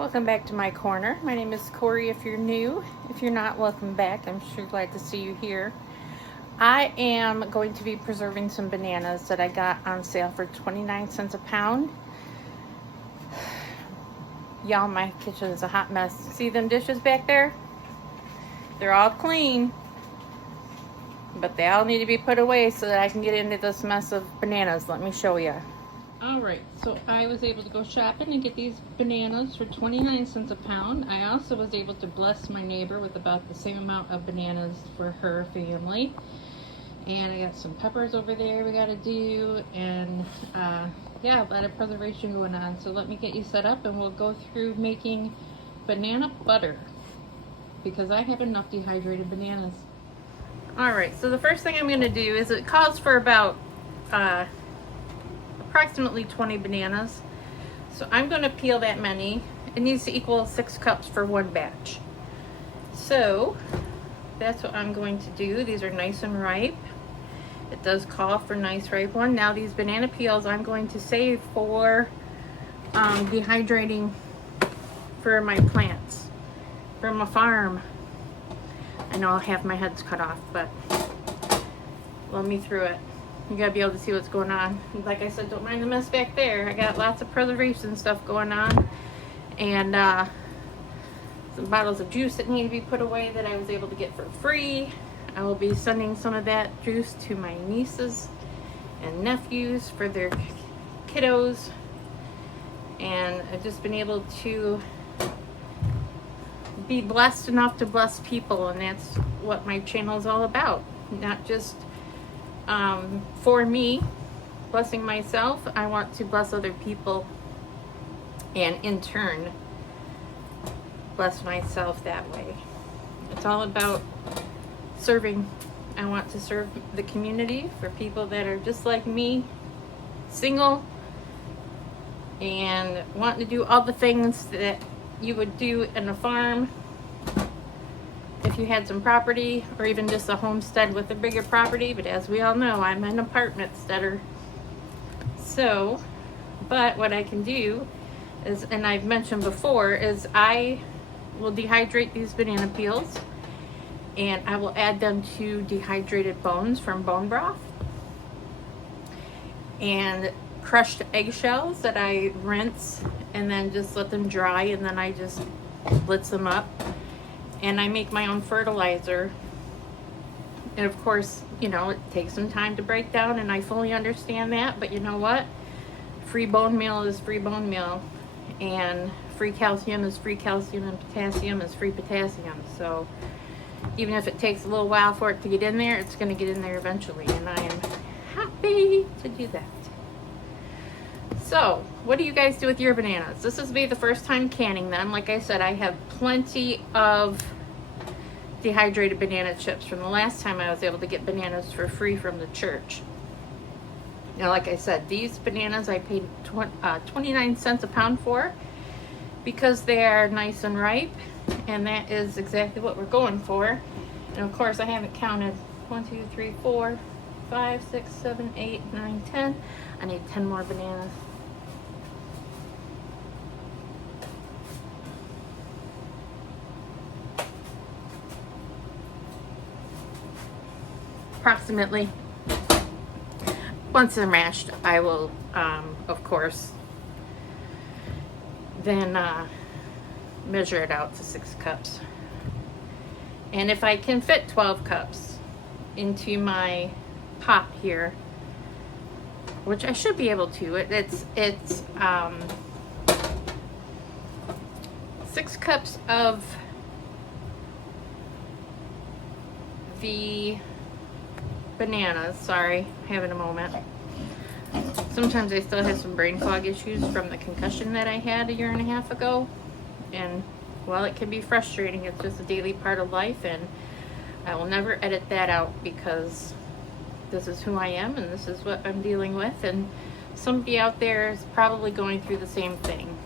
Welcome back to my corner. My name is Corey if you're new. If you're not, welcome back. I'm sure glad to see you here. I am going to be preserving some bananas that I got on sale for 29 cents a pound. Y'all, my kitchen is a hot mess. See them dishes back there? They're all clean, but they all need to be put away so that I can get into this mess of bananas. Let me show you. Alright, so I was able to go shopping and get these bananas for 29 cents a pound. I also was able to bless my neighbor with about the same amount of bananas for her family. And I got some peppers over there we gotta do, and yeah, a lot of preservation going on. So let me get you set up and we'll go through making banana butter, because I have enough dehydrated bananas. Alright, so the first thing I'm gonna do is, it calls for about approximately 20 bananas. So I'm going to peel that many. It needs to equal 6 cups for one batch. So that's what I'm going to do. These are nice and ripe. It does call for nice ripe one. Now these banana peels I'm going to save for dehydrating for my plants from a farm. I know I'll have my heads cut off, but let me through it. You gotta be able to see what's going on. Like I said, don't mind the mess back there. I got lots of preservation stuff going on, and some bottles of juice that need to be put away that I was able to get for free. I will be sending some of that juice to my nieces and nephews for their kiddos, and I've just been able to be blessed enough to bless people, and that's what my channel is all about. Not just for me blessing myself, I want to bless other people, and in turn bless myself that way. It's all about serving. I want to serve the community, for people that are just like me, single, and wanting to do all the things that you would do in a farm if you had some property, or even just a homestead with a bigger property. But as we all know, I'm an apartment-steader. So, but what I can do is, and I've mentioned before, is I will dehydrate these banana peels, and I will add them to dehydrated bones from bone broth, and crushed eggshells that I rinse and then just let them dry, and then I just blitz them up. And I make my own fertilizer. And of course, you know, it takes some time to break down, and I fully understand that. But you know what? Free bone meal is free bone meal. And free calcium is free calcium, and potassium is free potassium. So even if it takes a little while for it to get in there, it's going to get in there eventually. And I am happy to do that. So, what do you guys do with your bananas? This will be the first time canning them. Like I said, I have plenty of dehydrated banana chips from the last time I was able to get bananas for free from the church. Now, like I said, these bananas I paid 29 cents a pound for, because they are nice and ripe, and that is exactly what we're going for. And of course, I haven't counted 1, 2, 3, 4, 5, 6, 7, 8, 9, 10. I need 10 more bananas. Approximately. Once they're mashed, I will, of course, then measure it out to 6 cups. And if I can fit 12 cups into my pot here, which I should be able to, it's 6 cups of the bananas. Sorry, having a moment. Sometimes I still have some brain fog issues from the concussion that I had a year and a half ago, and while it can be frustrating, it's just a daily part of life, and I will never edit that out, because this is who I am and this is what I'm dealing with, and somebody out there is probably going through the same thing.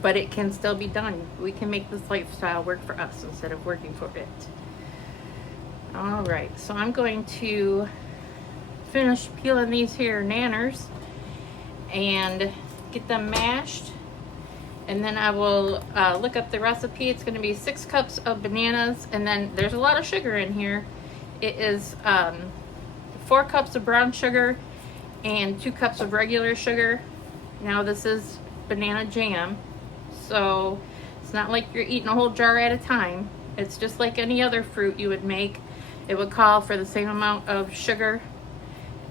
But it can still be done. We can make this lifestyle work for us instead of working for it. All right, so I'm going to finish peeling these here nanners and get them mashed, And then I will look up the recipe. It's going to be 6 cups of bananas, and then there's a lot of sugar in here. It is 4 cups of brown sugar and 2 cups of regular sugar. Now this is banana jam, so it's not like you're eating a whole jar at a time. It's just like any other fruit you would make. It would call for the same amount of sugar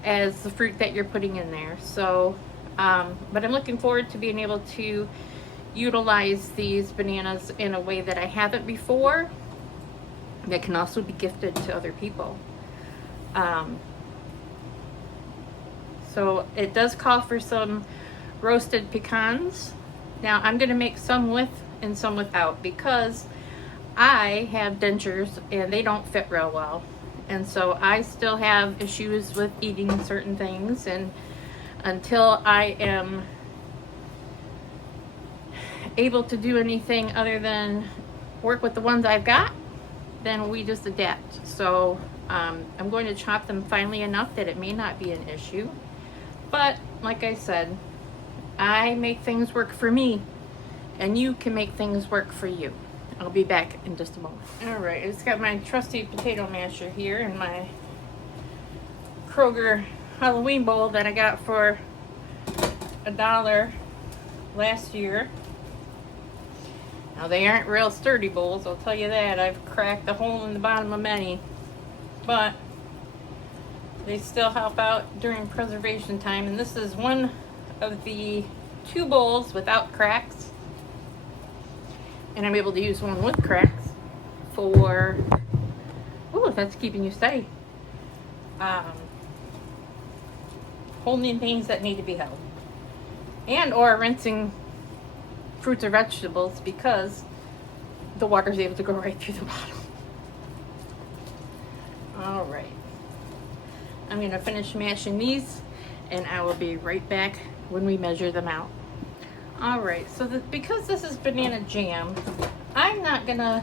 as the fruit that you're putting in there. So, but I'm looking forward to being able to utilize these bananas in a way that I haven't before, that can also be gifted to other people. So it does call for some roasted pecans. Now I'm going to make some with and some without, because I have dentures and they don't fit real well, and so I still have issues with eating certain things, and until I am able to do anything other than work with the ones I've got, then we just adapt. So I'm going to chop them finely enough that it may not be an issue, but like I said, I make things work for me, and you can make things work for you. I'll be back in just a moment. Alright, it's got my trusty potato masher here in my Kroger Halloween bowl that I got for $1 last year. Now they aren't real sturdy bowls, I'll tell you that. I've cracked a hole in the bottom of many, but they still help out during preservation time, and this is one of the 2 bowls without cracks, and I'm able to use one with cracks for, ooh, that's keeping you steady, holding things that need to be held, and or rinsing fruits or vegetables, because the water is able to go right through the bottom. All right, I'm going to finish mashing these, and I will be right back when we measure them out. All right, so because this is banana jam, I'm not going to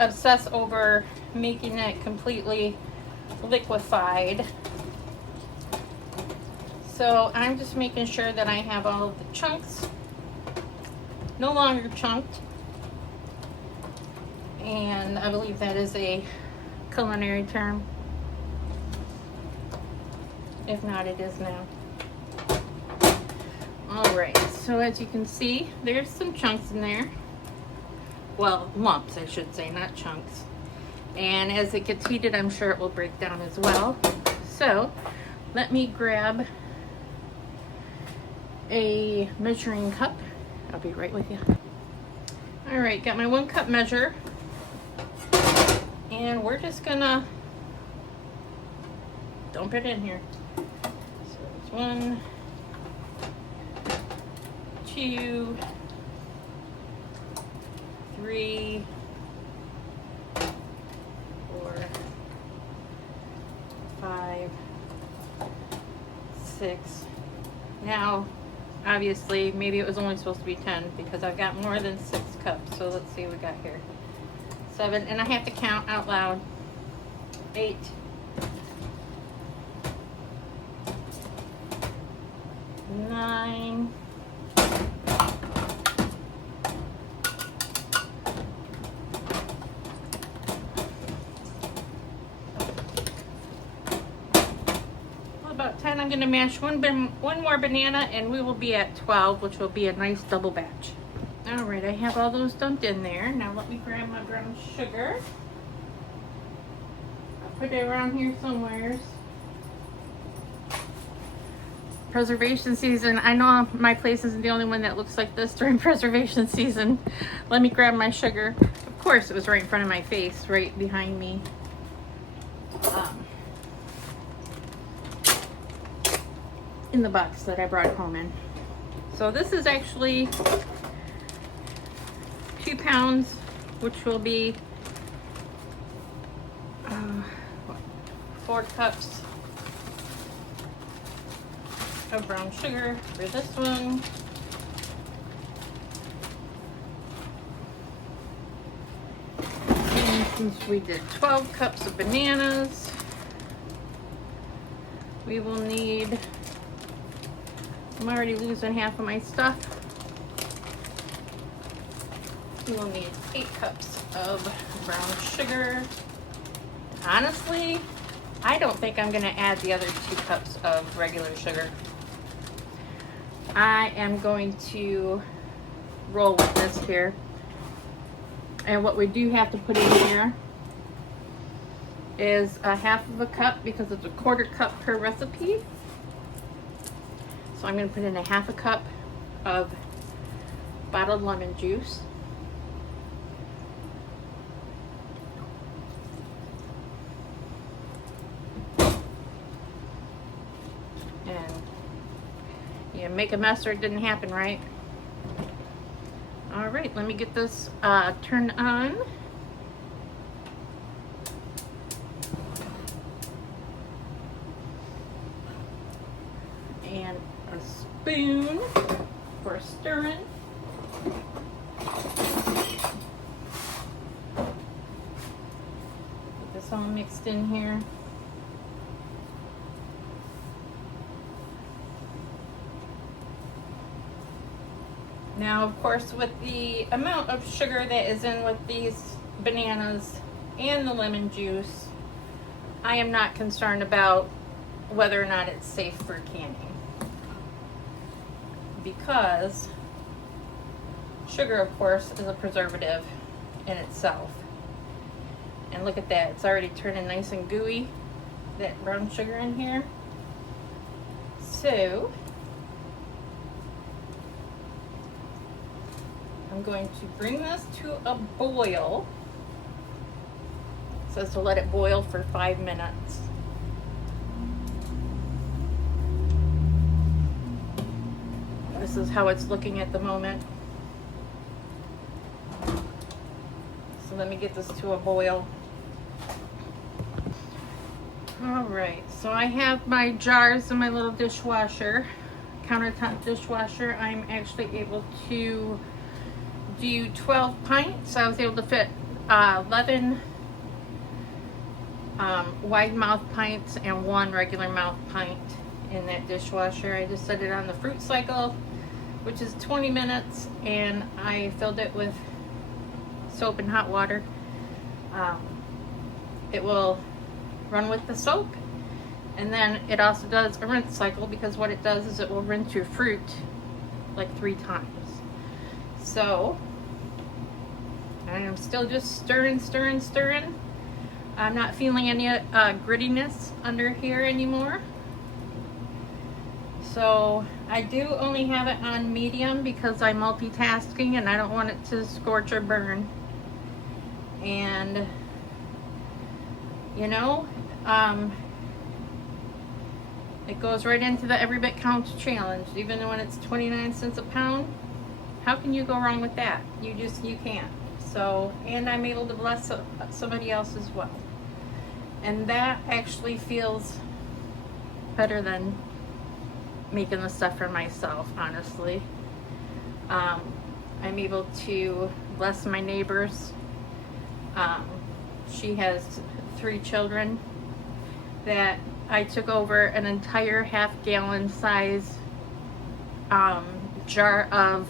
obsess over making it completely liquefied. So I'm just making sure that I have all of the chunks no longer chunked, and I believe that is a culinary term. If not, it is now. Alright, so as you can see, there's some chunks in there. Well, lumps, I should say, not chunks. And as it gets heated, I'm sure it will break down as well. So, let me grab a measuring cup. I'll be right with you. Alright, got my 1 cup measure. And we're just gonna dump it in here. So it's 1, 2, 3, 4, 5, 6. Now, obviously, maybe it was only supposed to be 10 because I've got more than 6 cups. So let's see what we got here. 7, and I have to count out loud. 8, 9, 10. I'm going to mash one more banana, and we will be at 12, which will be a nice double batch. Alright, I have all those dumped in there. Now let me grab my brown sugar. I'll put it around here somewhere. Preservation season. I know my place isn't the only one that looks like this during preservation season. Let me grab my sugar. Of course, it was right in front of my face, right behind me. In the box that I brought home in. So this is actually 2 pounds, which will be 4 cups of brown sugar for this one. And since we did 12 cups of bananas, we will need I'm already losing half of my stuff. We will need 8 cups of brown sugar. Honestly, I don't think I'm gonna add the other 2 cups of regular sugar. I am going to roll with this here. And what we do have to put in here is a half of a cup, because it's a 1/4 cup per recipe. So I'm going to put in a half a cup of bottled lemon juice. And you make a mess or it didn't happen right. All right, let me get this turned on. And a spoon for stirring. Get this all mixed in here. Now, of course, with the amount of sugar that is in with these bananas and the lemon juice, I am not concerned about whether or not it's safe for canning, because sugar, of course, is a preservative in itself. And look at that, it's already turning nice and gooey, that brown sugar in here. So I'm going to bring this to a boil. It says to let it boil for 5 minutes. This is how it's looking at the moment. So let me get this to a boil. All right, so I have my jars in my little dishwasher, countertop dishwasher. I'm actually able to do 12 pints. I was able to fit 11 wide mouth pints and 1 regular mouth pint in that dishwasher. I just set it on the fruit cycle, which is 20 minutes, and I filled it with soap and hot water. It will run with the soap, and then it also does a rinse cycle, because what it does is it will rinse your fruit like 3 times. So I am still just stirring. I'm not feeling any grittiness under here anymore. So I do only have it on medium because I'm multitasking and I don't want it to scorch or burn. And you know, it goes right into the Every Bit Counts challenge. Even when it's 29 cents a pound, how can you go wrong with that? You can't. So, and I'm able to bless somebody else as well. And that actually feels better than making the stuff for myself, honestly. I'm able to bless my neighbors. She has 3 children that I took over an entire half-gallon size jar of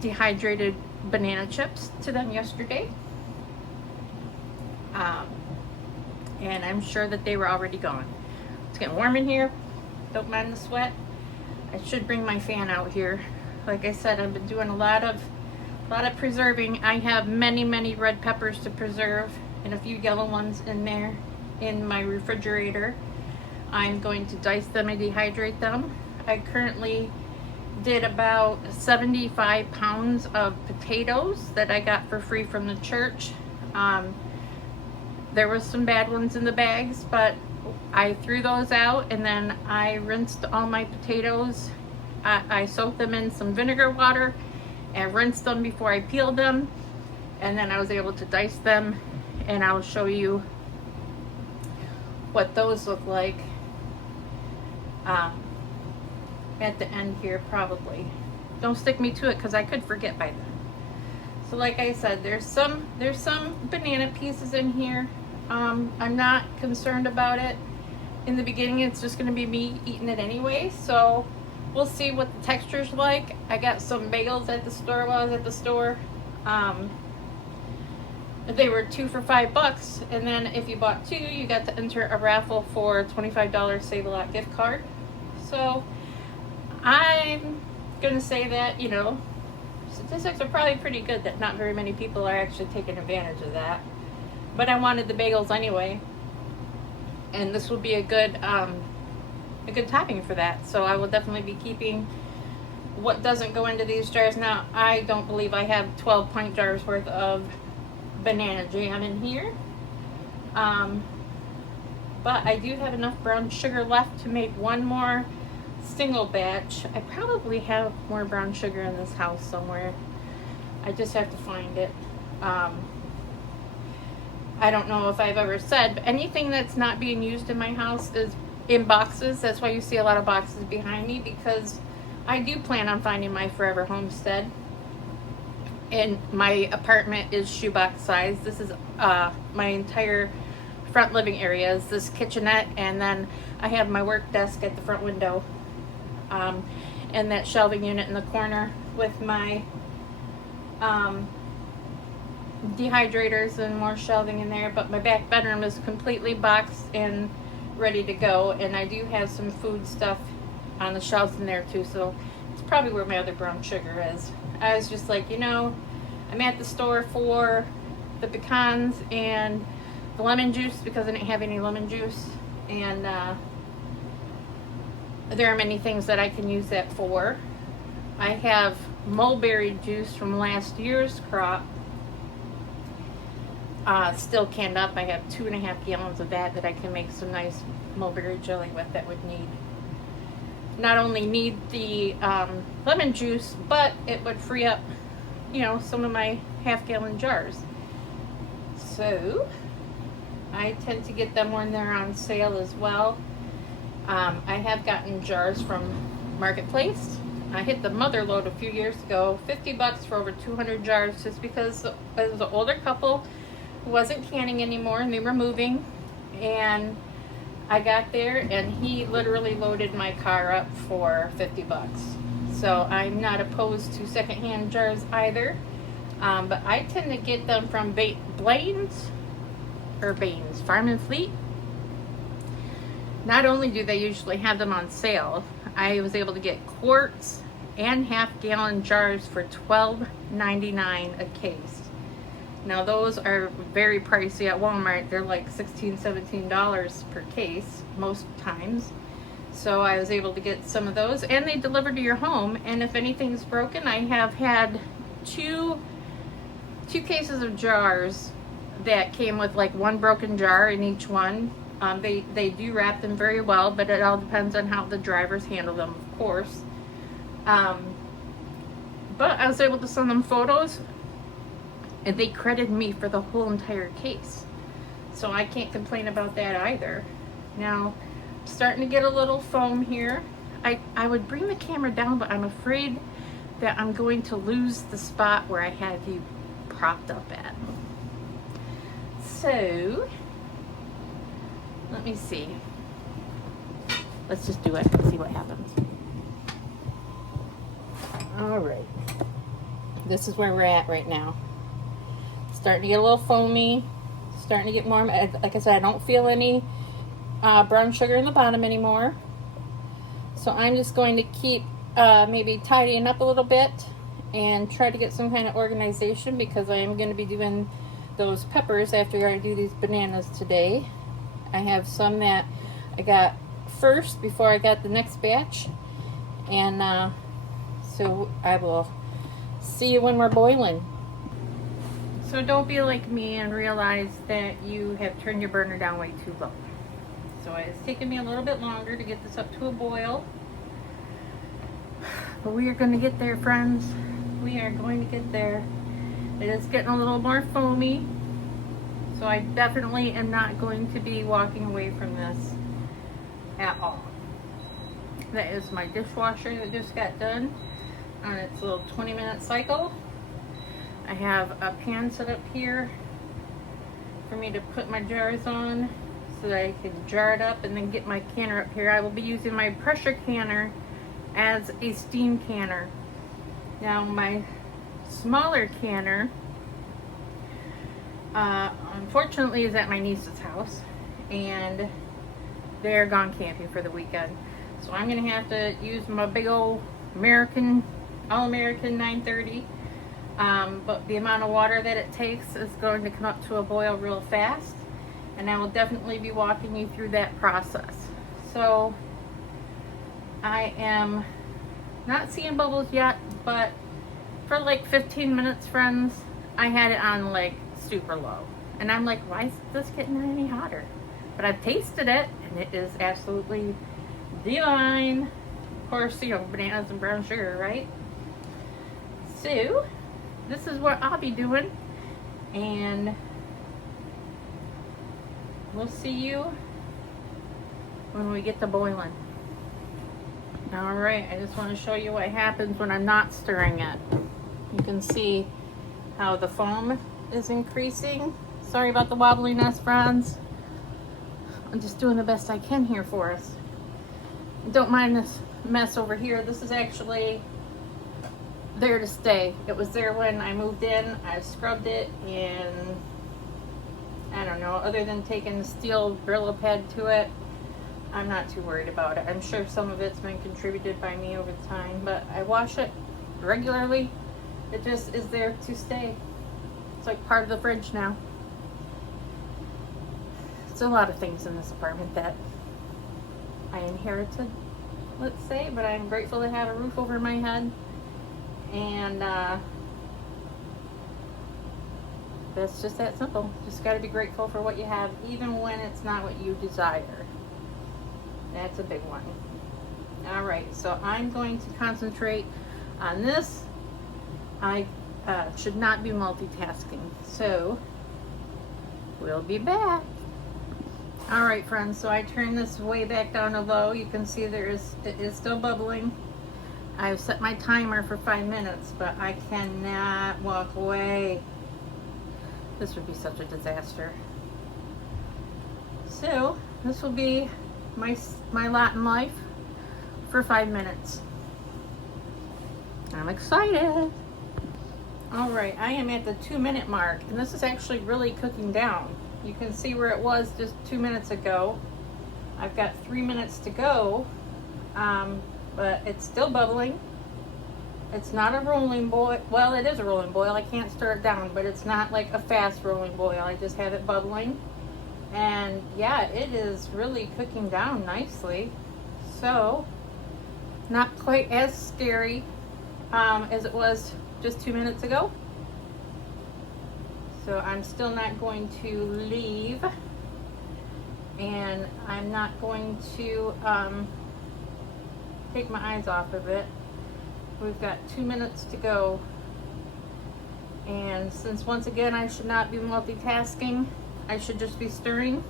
dehydrated banana chips to them yesterday. And I'm sure that they were already gone. It's getting warm in here. Don't mind the sweat. I should bring my fan out here. Like I said, I've been doing a lot of preserving. I have many red peppers to preserve and a few yellow ones in there in my refrigerator. I'm going to dice them and dehydrate them. I currently did about 75 pounds of potatoes that I got for free from the church. There was some bad ones in the bags, but I threw those out, and then I rinsed all my potatoes. I soaked them in some vinegar water and rinsed them before I peeled them, and then I was able to dice them, and I'll show you what those look like at the end here, probably. Don't stick me to it because I could forget by then. So like I said, there's some banana pieces in here. I'm not concerned about it. In the beginning, it's just going to be me eating it anyway, so We'll see what the texture's like. I got some bagels at the store while I was at the store. They were 2 for $5, and then if you bought 2, you got to enter a raffle for a $25 Save a Lot gift card. So I'm gonna say that, you know, statistics are probably pretty good that not very many people are actually taking advantage of that. But I wanted the bagels anyway, and this will be a good topping for that. So I will definitely be keeping what doesn't go into these jars. Now, I don't believe I have 12 pint jars worth of banana jam in here, but I do have enough brown sugar left to make one more single batch. I probably have more brown sugar in this house somewhere. I just have to find it. I don't know if I've ever said, but anything that's not being used in my house is in boxes. That's why you see a lot of boxes behind me, because I do plan on finding my forever homestead. And my apartment is shoebox size. This is my entire front living area is this kitchenette, and then I have my work desk at the front window, and that shelving unit in the corner with my dehydrators and more shelving in there. But my back bedroom is completely boxed and ready to go, and I do have some food stuff on the shelves in there too, so it's probably where my other brown sugar is. I was just like, you know, I'm at the store for the pecans and the lemon juice because I didn't have any lemon juice, and there are many things that I can use that for. I have mulberry juice from last year's crop still canned up. I have 2.5 gallons of that I can make some nice mulberry jelly with. That would not only need the lemon juice, but it would free up, you know, some of my half-gallon jars. So I tend to get them when they're on sale as well. I have gotten jars from Marketplace. I hit the mother load a few years ago, $50 for over 200 jars, just because it was an older couple who wasn't canning anymore and they were moving, and I got there and he literally loaded my car up for $50. So I'm not opposed to secondhand jars either, but I tend to get them from Baines Farm and Fleet. Not only do they usually have them on sale, I was able to get quarts and half-gallon jars for $12.99 a case. Now those are very pricey at Walmart. They're like $16, $17 per case most times. So I was able to get some of those, and they deliver to your home. And if anything's broken, I have had two cases of jars that came with like one broken jar in each one. They do wrap them very well, but it all depends on how the drivers handle them, of course. But I was able to send them photos, and they credited me for the whole entire case. So I can't complain about that either. Now, I'm starting to get a little foam here. I would bring the camera down, but I'm afraid that I'm going to lose the spot where I had you propped up at. So, let me see. Let's just do it and see what happens. All right. This is where we're at right now. Starting to get a little foamy, starting to get more, like I said, I don't feel any brown sugar in the bottom anymore. So I'm just going to keep maybe tidying up a little bit and try to get some kind of organization, because I am going to be doing those peppers after I do these bananas today. I have some that I got first before I got the next batch, and so I will see you when we're boiling. So don't be like me and realize that you have turned your burner down way too low. So it's taken me a little bit longer to get this up to a boil. But we are going to get there, friends. We are going to get there. It is getting a little more foamy. So I definitely am not going to be walking away from this at all. That is my dishwasher that just got done on its little 20-minute cycle. I have a pan set up here for me to put my jars on so that I can jar it up and then get my canner up here. I will be using my pressure canner as a steam canner. Now my smaller canner, unfortunately, is at my niece's house, and they're gone camping for the weekend. So I'm gonna have to use my big old All-American 930. But the amount of water that it takes is going to come up to a boil real fast, and I will definitely be walking you through that process. So I am not seeing bubbles yet, but for like 15 minutes, friends, I had it on like super low. And I'm like, why is this getting any hotter? But I've tasted it, and it is absolutely divine. Of course, you know, bananas and brown sugar, right? So this is what I'll be doing, and we'll see you when we get to boiling. All right, I just want to show you what happens when I'm not stirring it. You can see how the foam is increasing. Sorry about the wobbliness, friends. I'm just doing the best I can here for us. Don't mind this mess over here. This is actually there to stay. It was there when I moved in. I scrubbed it, and I don't know, other than taking the steel Brillo pad to it, I'm not too worried about it. I'm sure some of it's been contributed by me over the time, but I wash it regularly. It just is there to stay. It's like part of the fridge now. It's a lot of things in this apartment that I inherited, let's say, but I'm grateful to have a roof over my head, and that's just that simple. Just got to be grateful for what you have, even when it's not what you desire. That's a big one. All right, so I'm going to concentrate on this. I should not be multitasking, so we'll be back. All right, friends, so I turned this way back down to low. You can see it is still bubbling. I've set my timer for 5 minutes, but I cannot walk away. This would be such a disaster. So this will be my lot in life for 5 minutes. I'm excited. All right, I am at the 2-minute mark, and this is actually really cooking down. You can see where it was just 2 minutes ago. I've got 3 minutes to go, but it's still bubbling. It's not a rolling boil. Well, it is a rolling boil. I can't stir it down, but it's not like a fast rolling boil. I just have it bubbling. And yeah, it is really cooking down nicely. So, not quite as scary as it was just 2 minutes ago. So I'm still not going to leave, and I'm not going to take my eyes off of it. We've got 2 minutes to go, and since once again I should not be multitasking, I should just be stirring.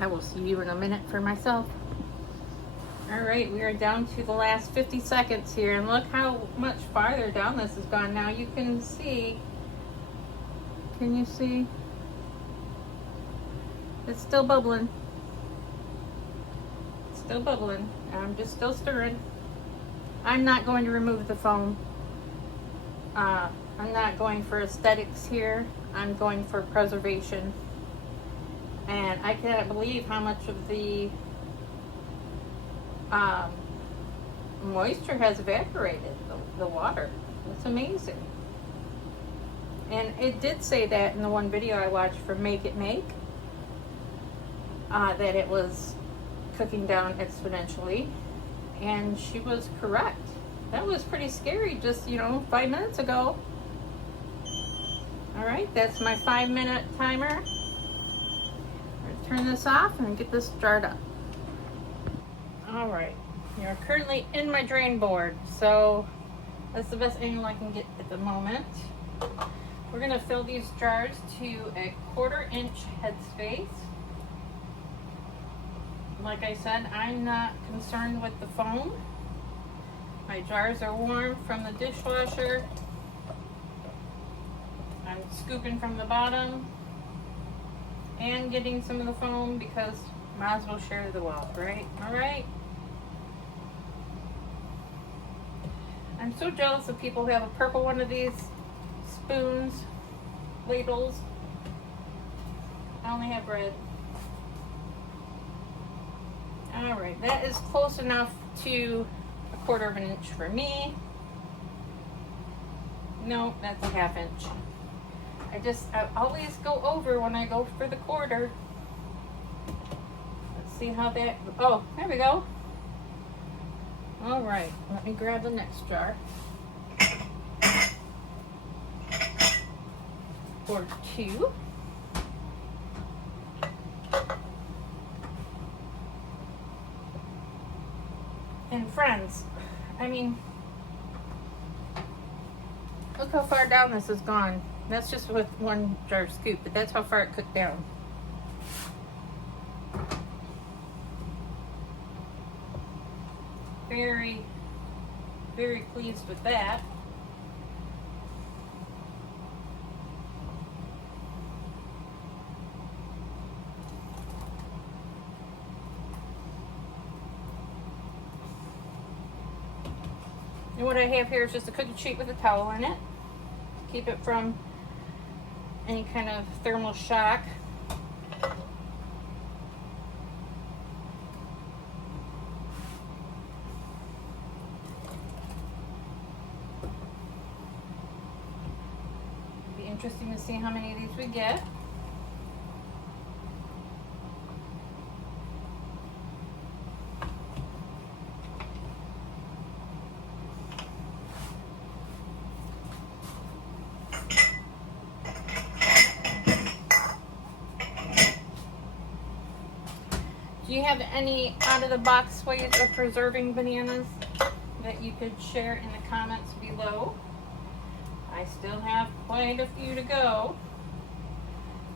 I will see you in a minute for myself. All right, we are down to the last 50 seconds here, and look how much farther down this has gone now. You can see, can you see? It's still bubbling. It's still bubbling. I'm just still stirring. I'm not going to remove the foam. I'm not going for aesthetics here. I'm going for preservation. And I cannot believe how much of the moisture has evaporated, the water. It's amazing. And it did say that in the one video I watched for Make It Make, that it was cooking down exponentially, and she was correct. That was pretty scary just, 5 minutes ago. All right, that's my 5-minute timer. I'm gonna turn this off and get this jarred up. All right, you're currently in my drain board, so that's the best angle I can get at the moment. We're gonna fill these jars to a 1/4 inch headspace. Like I said, I'm not concerned with the foam. My jars are warm from the dishwasher. I'm scooping from the bottom and getting some of the foam because might as well share the wealth, right? All right. I'm so jealous of people who have a purple one of these spoons, ladles. I only have red. Alright, that is close enough to 1/4 of an inch for me. No, that's a 1/2 inch. I always go over when I go for the 1/4. Let's see how that, oh, there we go. Alright, let me grab the next jar. For 2. And friends, I mean, look how far down this has gone. That's just with 1 jar scoop, but that's how far it cooked down. Very, very pleased with that. And what I have here is just a cookie sheet with a towel in it. Keep it from any kind of thermal shock. It'll be interesting to see how many of these we get. Do you have any out-of-the-box ways of preserving bananas that you could share in the comments below? I still have quite a few to go.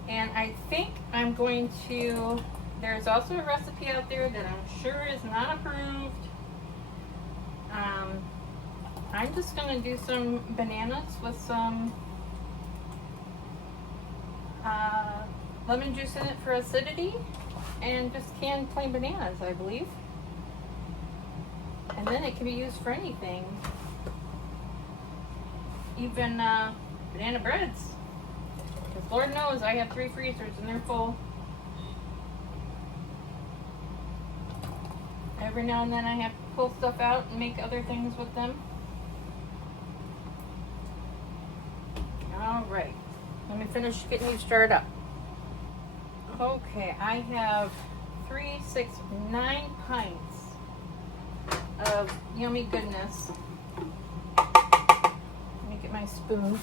And I think I'm going to, there's also a recipe out there that I'm sure is not approved. I'm just going to do some bananas with some lemon juice in it for acidity. And just canned plain bananas, I believe. And then it can be used for anything. Even banana breads. Because Lord knows I have 3 freezers and they're full. Every now and then I have to pull stuff out and make other things with them. Alright. Let me finish getting these stirred up. Okay, I have 3, 6, 9 pints of yummy goodness. Let me get my spoon.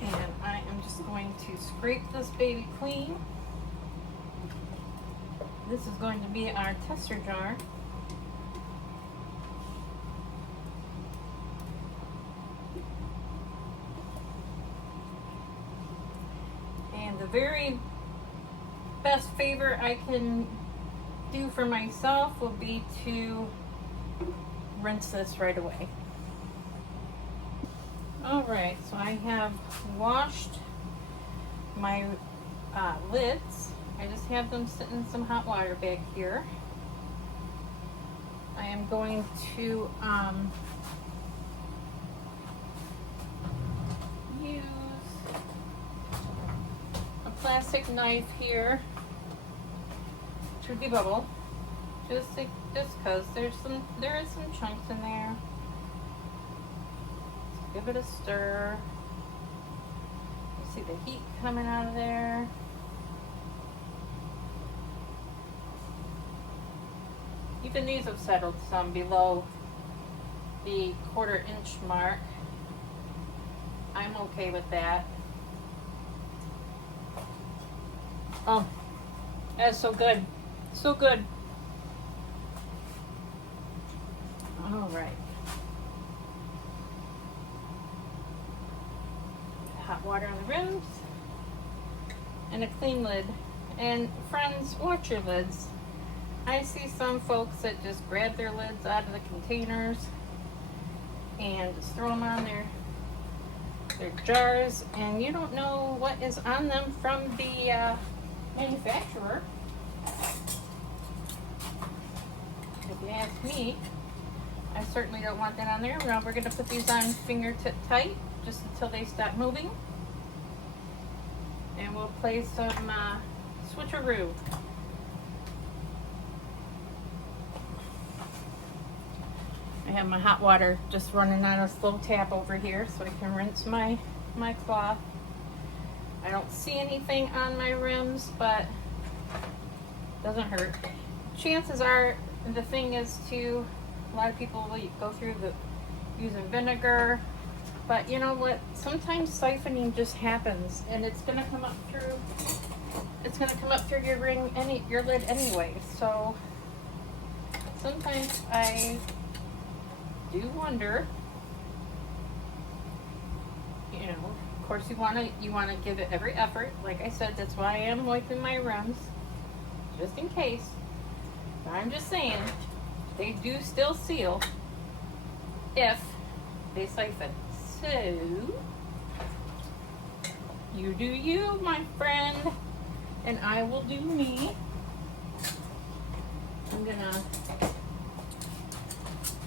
And I am just going to scrape this baby clean. This is going to be our tester jar. The very best favor I can do for myself will be to rinse this right away. Alright, so I have washed my lids. I just have them sit in some hot water back here. I am going to use plastic knife here to debubble, just because there is some chunks in there. Give it a stir. You see the heat coming out of there. Even these have settled some below the 1/4 inch mark. I'm okay with that. Oh, that's so good. So good. All right. Hot water on the rims and a clean lid. And friends, watch your lids. I see some folks that just grab their lids out of the containers and just throw them on their jars, and you don't know what is on them from the manufacturer. you ask me. I certainly don't want that on there. Now we're going to put these on fingertip tight just until they stop moving. And we'll play some switcheroo. I have my hot water just running on a slow tap over here so I can rinse my cloth. I don't see anything on my rims, but it doesn't hurt. Chances are, the thing is to, a lot of people will go through using vinegar, but you know what? Sometimes siphoning just happens, and it's gonna come up through your your lid anyway. So sometimes I do wonder. You know, of course, you wanna give it every effort. Like I said, that's why I am wiping my rims, just in case. But I'm just saying, they do still seal if they siphon. So you do you, my friend, and I will do me. I'm gonna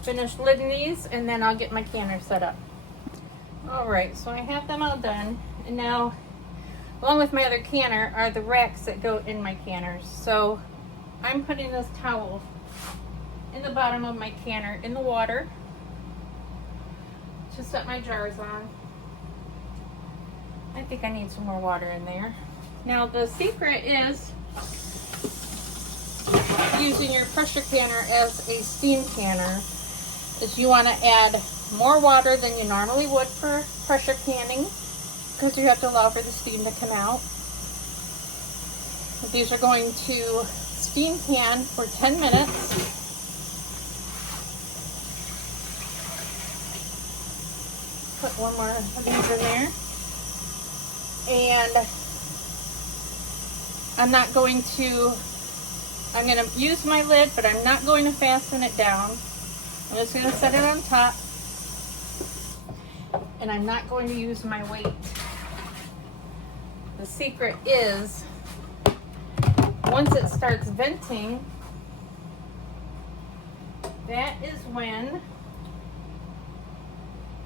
finish lidding these, and then I'll get my canner set up. Alright, so I have them all done, and now along with my other canner are the racks that go in my canners. So I'm putting this towel in the bottom of my canner in the water to set my jars on. I think I need some more water in there. Now the secret is using your pressure canner as a steam canner is you want to add more water than you normally would for pressure canning, because you have to allow for the steam to come out. These are going to steam can for 10 minutes. Put one more of these in there. And I'm going to use my lid, but I'm not going to fasten it down. I'm just going to set it on top. And I'm not going to use my weight. The secret is, once it starts venting, that is when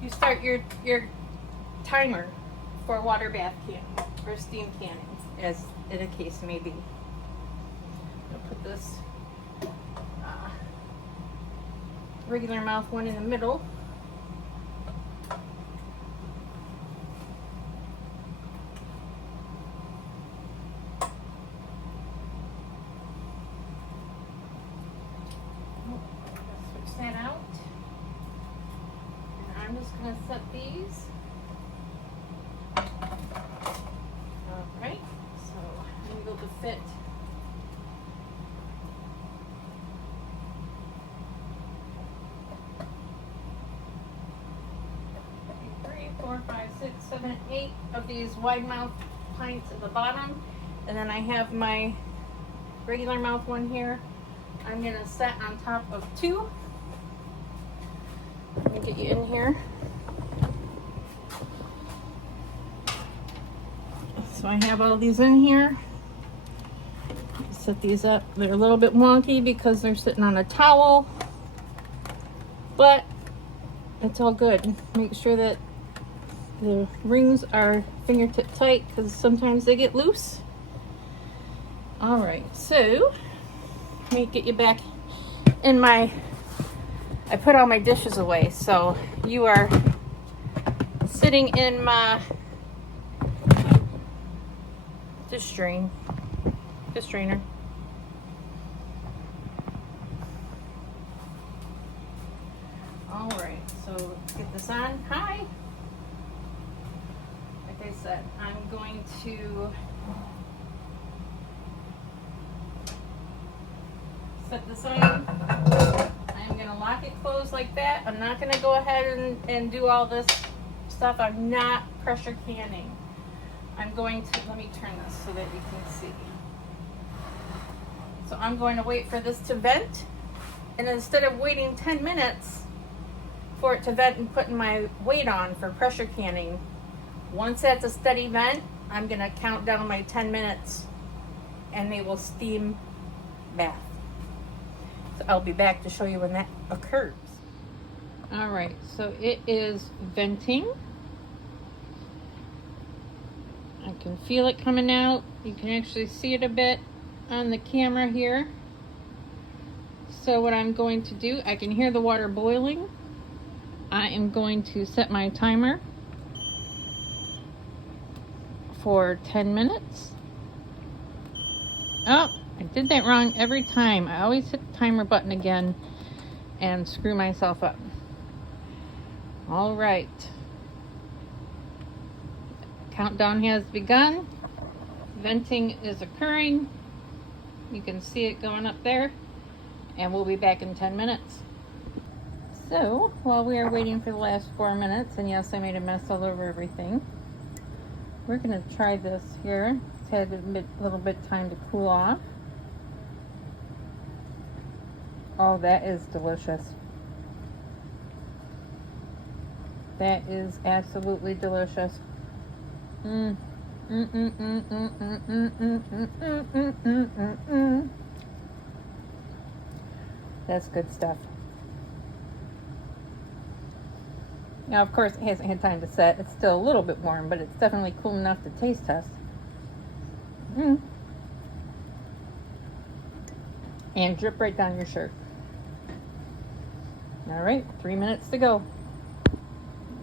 you start your timer for water bath canning or steam canning, as in a case may be. I'll put this regular mouth one in the middle. Switch that out. And I'm just going to set these. Alright, so I'm able to fit 4, 5, 6, 7, 8 of these wide mouth pints at the bottom, and then I have my regular mouth one here. I'm going to set on top of 2. Let me get you in here. So I have all these in here. Set these up. They're a little bit wonky because they're sitting on a towel, but it's all good. Make sure that the rings are fingertip tight because sometimes they get loose. Alright, so let me get you back in my, I put all my dishes away, so you are sitting in my dish drainer. Alright, so let's get this on. Hi! Like I said, I'm going to set this on. I'm going to lock it closed like that. I'm not going to go ahead and do all this stuff. I'm not pressure canning. I'm going to, let me turn this so that you can see. So I'm going to wait for this to vent, and instead of waiting 10 minutes for it to vent and putting my weight on for pressure canning, once that's a steady vent, I'm going to count down my 10 minutes and they will steam bath. So I'll be back to show you when that occurs. All right, so it is venting. I can feel it coming out. You can actually see it a bit on the camera here. So what I'm going to do, I can hear the water boiling. I am going to set my timer for 10 minutes. Oh, I did that wrong every time. I always hit the timer button again and screw myself up. All right. Countdown has begun. Venting is occurring. You can see it going up there. And we'll be back in 10 minutes. So, while we are waiting for the last 4 minutes, and yes, I made a mess all over everything, we're going to try this here. It's had a little bit time to cool off. Oh, that is delicious. That is absolutely delicious. That's good stuff. Now, of course, it hasn't had time to set. It's still a little bit warm, but it's definitely cool enough to taste test. And drip right down your shirt. All right, 3 minutes to go.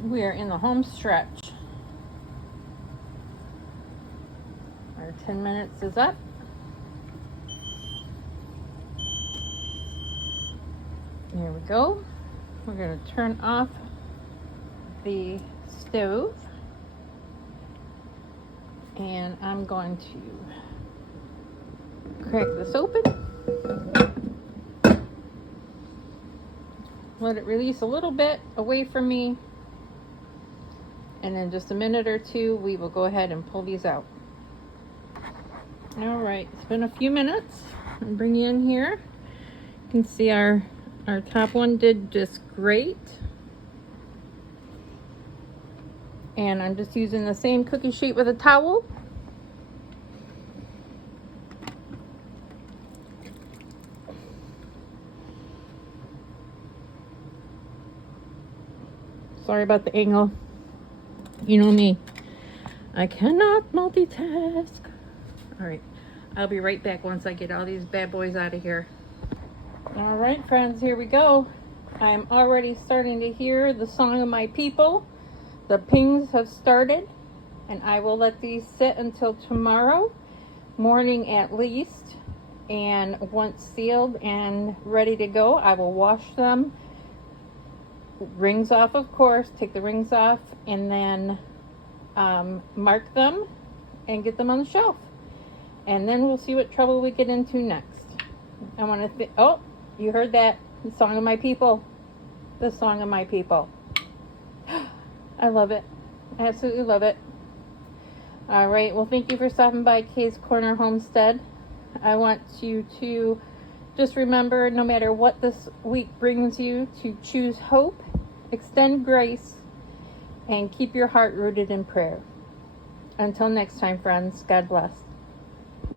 We are in the home stretch. Our 10 minutes is up. Here we go. We're going to turn off the stove. And I'm going to crack this open. Let it release a little bit away from me. And in just a minute or two, we will go ahead and pull these out. All right, it's been a few minutes. I'll bring you in here. You can see our top one did just great. And I'm just using the same cookie sheet with a towel. Sorry about the angle. You know me. I cannot multitask. All right, I'll be right back once I get all these bad boys out of here. All right, friends, here we go. I'm already starting to hear the song of my people. The pings have started, and I will let these sit until tomorrow morning at least. And once sealed and ready to go, I will wash them. Rings off, of course. Take the rings off, and then mark them and get them on the shelf. And then we'll see what trouble we get into next. I want to oh, you heard that. The song of my people. The song of my people. I love it. I absolutely love it. All right. Well, thank you for stopping by Kay's Corner Homestead. I want you to just remember, no matter what this week brings you, to choose hope, extend grace, and keep your heart rooted in prayer. Until next time, friends, God bless.